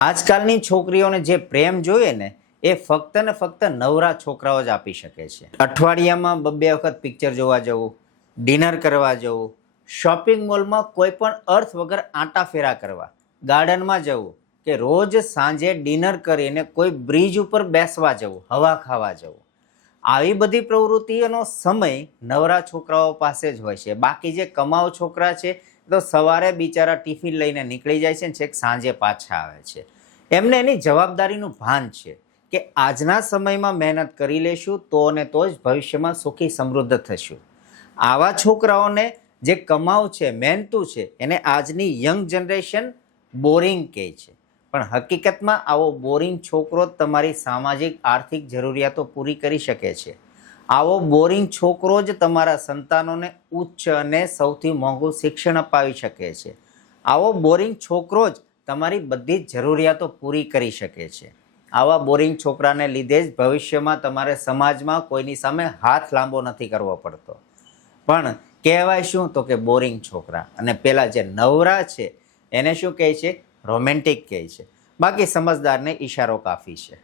આજકાલની છોકરીઓને જે પ્રેમ જોઈએ ને એ ફક્ત ને ફક્ત નવરા છોકરાઓ જ આપી શકે છે. અઠવાડિયામાં બે વખત પિક્ચર જોવા જવું, ડિનર કરવા જવું, શોપિંગ મોલમાં કોઈ પણ અર્થ વગર આંટા ફેરા કરવા, ગાર્ડનમાં જવું કે રોજ સાંજે ડિનર કરીને કોઈ બ્રિજ ઉપર બેસવા જવું, હવા ખાવા જવું, આવી બધી પ્રવૃત્તિઓનો સમય નવરા છોકરાઓ પાસે જ હોય છે. બાકી જે કમાવ છોકરા છે તો સવારે બિચારા ટિફિન લઈને નીકળી જાય છે ને છેક સાંજે પાછા આવે છે. એમને એની જવાબદારીનું ભાન છે કે આજના સમયમાં મહેનત કરી લેશું તો ને તો જ ભવિષ્યમાં સુખી સમૃદ્ધ થશું. આવા છોકરાઓને જે કમાવ છે, મહેનતું છે, એને આજની યંગ જનરેશન બોરિંગ કહે છે. પણ હકીકતમાં આવો બોરિંગ છોકરો જ તમારી સામાજિક આર્થિક જરૂરિયાતો પૂરી કરી શકે છે. આવો બોરિંગ છોકરો જ તમારા સંતાનોને ઉચ્ચ અને સૌથી મોંઘું શિક્ષણ અપાવી શકે છે. આવો બોરિંગ છોકરો જ તમારી બધી જ જરૂરિયાતો પૂરી કરી શકે છે. આવા બોરિંગ છોકરાને લીધે જ ભવિષ્યમાં તમારે સમાજમાં કોઈની સામે હાથ લાંબો નથી કરવો પડતો. પણ કહેવાય શું તો કે બોરિંગ છોકરા, અને પેલા જે નવરા છે એને શું કહે છે? રોમેન્ટિક કહે છે. બાકી સમજદારને ઈશારો કાફી છે.